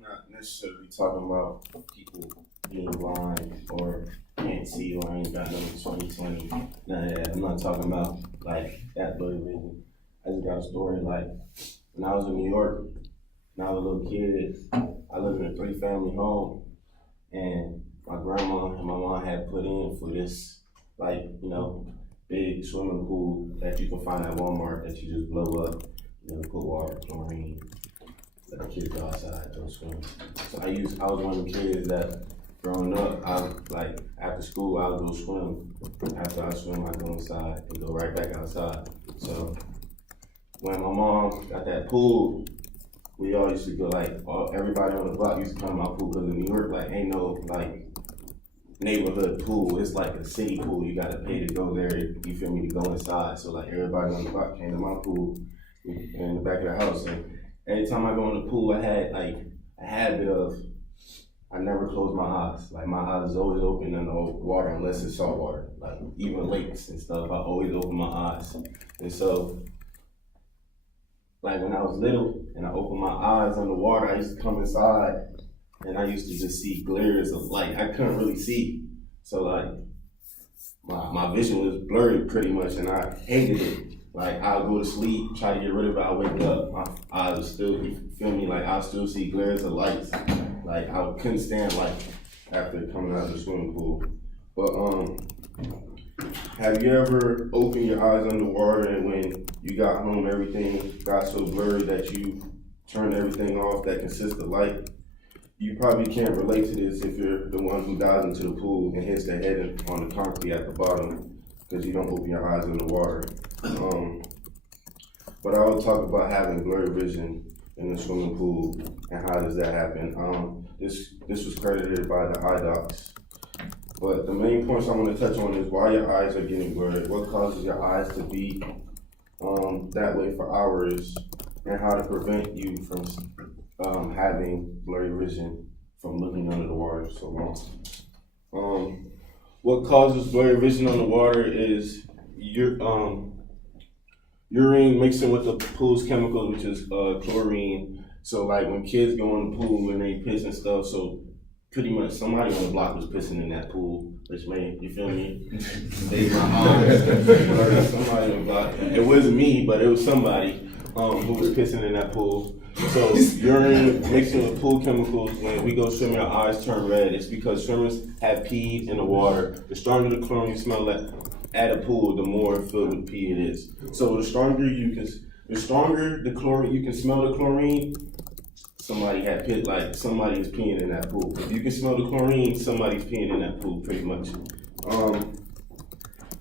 I'm not necessarily talking about people being blind or can't see or ain't got no 20/20. None of that. I'm not talking about like that blurry vision. I just got a story like when I was in New York, when I was a little kid, I lived in a 3-family home and my grandma and my mom had put in for this like, big swimming pool that you can find at Walmart that you just blow up, put water, chlorine, let the kids go outside, go swim. So I was one of the kids that growing up, after school I would go swim. After I swim, I go inside and go right back outside. So when my mom got that pool, we all used to go everybody on the block used to come to my pool because in New York, ain't no neighborhood pool. It's like a city pool. You gotta pay to go there, you feel me, to go inside. So everybody on the block came to my pool in the back of the house. And every time I go in the pool, I had a habit of, I never close my eyes. Like my eyes is always open in the water unless it's salt water. Like even lakes and stuff, I always open my eyes. And so, when I was little and I opened my eyes underwater, I used to come inside and I used to just see glares of light. I couldn't really see. So my vision was blurry pretty much and I hated it. I'll go to sleep, try to get rid of it, I'll wake up, my eyes would still, you feel me, I'll still see glares of lights. I couldn't stand light after coming out of the swimming pool. But have you ever opened your eyes underwater and when you got home, everything got so blurry that you turned everything off that consists of light? You probably can't relate to this if you're the one who dives into the pool and hits their head on the concrete at the bottom because you don't open your eyes underwater. But I will talk about having blurry vision in the swimming pool and how does that happen. This was credited by the eye docs. But the main points I want to touch on is why your eyes are getting blurred, what causes your eyes to be that way for hours, and how to prevent you from having blurry vision from looking under the water so long. What causes blurry vision on the water is urine mixing with the pool's chemicals, which is chlorine. So when kids go in the pool and they piss and stuff, so pretty much somebody on the block was pissing in that pool, which made, you feel me? Made my eyes blurry. Somebody on the block. It wasn't me, but it was somebody who was pissing in that pool. So urine mixing with pool chemicals, when we go swimming, our eyes turn red. It's because swimmers have peed in the water. The stronger the chlorine smell at a pool, the more filled with pee it is. So the stronger the chlorine, you can smell the chlorine, somebody had pit, somebody is peeing in that pool. If you can smell the chlorine, somebody's peeing in that pool, pretty much.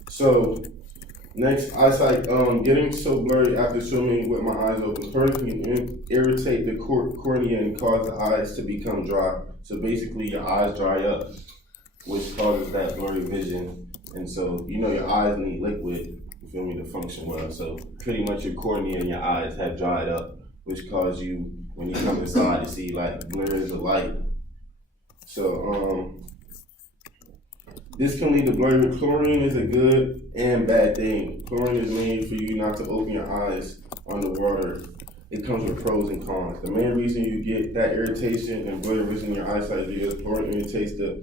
So next, eyesight, getting so blurry after swimming with my eyes open first can irritate the cornea and cause the eyes to become dry. So basically your eyes dry up, which causes that blurry vision. And so, your eyes need liquid, you feel me, to function well. So pretty much your cornea and your eyes have dried up, which cause you, when you come inside, to see blurs of light. So this can lead to blurry. Chlorine is a good and bad thing. Chlorine is made for you not to open your eyes underwater. It comes with pros and cons. The main reason you get that irritation and blurry vision in your eyesight is because chlorine irritates the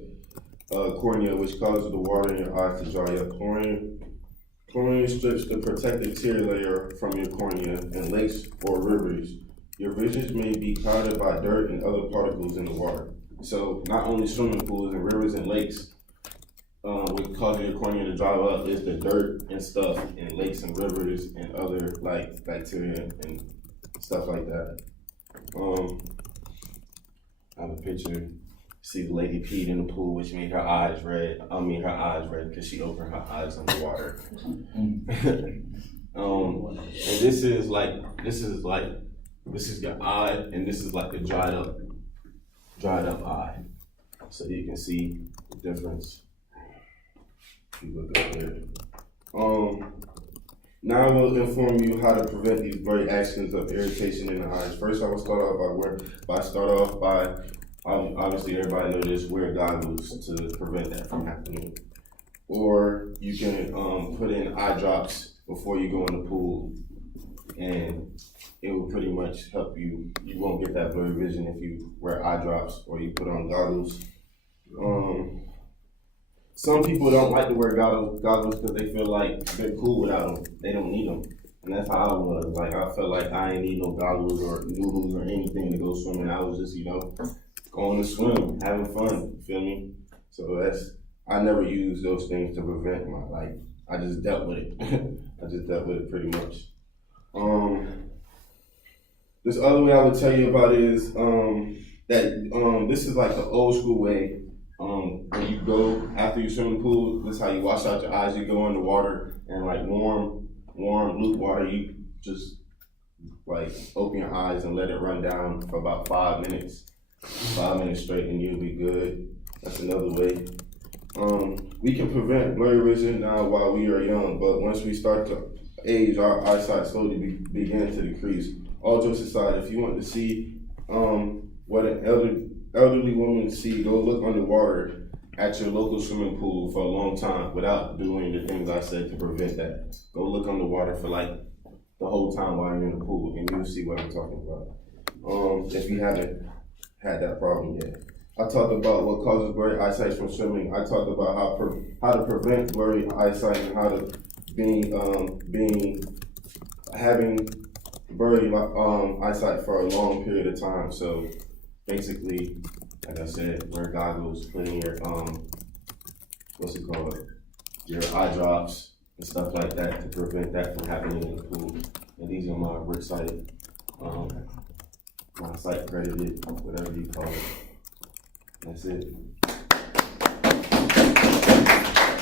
cornea, which causes the water in your eyes to dry up. Chlorine strips the protective tear layer from your cornea in lakes or rivers. Your visions may be clouded by dirt and other particles in the water. So not only swimming pools and rivers and lakes, what causes your cornea to dry up is the dirt and stuff in lakes and rivers and other bacteria and stuff like that. I have a picture. See the lady peed in the pool, which made her eyes red. Her eyes red because she opened her eyes underwater. And this is your eye, and this is a dried up eye. So you can see the difference. If you look up there. Now I will inform you how to prevent these blurry actions of irritation in the eyes. First, I will start off by obviously everybody knows this, wear goggles to prevent that from happening. Or you can put in eye drops before you go in the pool. and it will pretty much help you. You won't get that blurry vision if you wear eye drops or you put on goggles. Some people don't like to wear goggles because they feel like they're cool without them. They don't need them. And that's how I was. Like, I felt like I ain't need no goggles or noodles or anything to go swimming. I was just, going to swim, having fun. You feel me? So I never used those things to prevent my life. I just dealt with it. I just dealt with it pretty much. This other way I would tell you about is that this is like the old school way. When you go after your swimming pool, this is how you wash out your eyes. You go in the water and like warm luke water. You just like open your eyes and let it run down for about 5 minutes. 5 minutes straight, and you'll be good. That's another way. We can prevent blurry vision now while we are young, but once we start to age, our eyesight slowly begins to decrease. All jokes aside, if you want to see what an elderly woman see, go look underwater at your local swimming pool for a long time without doing the things I said to prevent that. Go look underwater for like the whole time while you're in the pool, and you'll see what I'm talking about. If you haven't had that problem yet. I talked about what causes blurry eyesight from swimming. I talked about how to prevent blurry eyesight and how to having blurry eyesight for a long period of time. So basically, like I said, wear goggles, put in your your eye drops and stuff like that to prevent that from happening in the pool. And these are my brick sight, my sight credited, whatever you call it. That's it.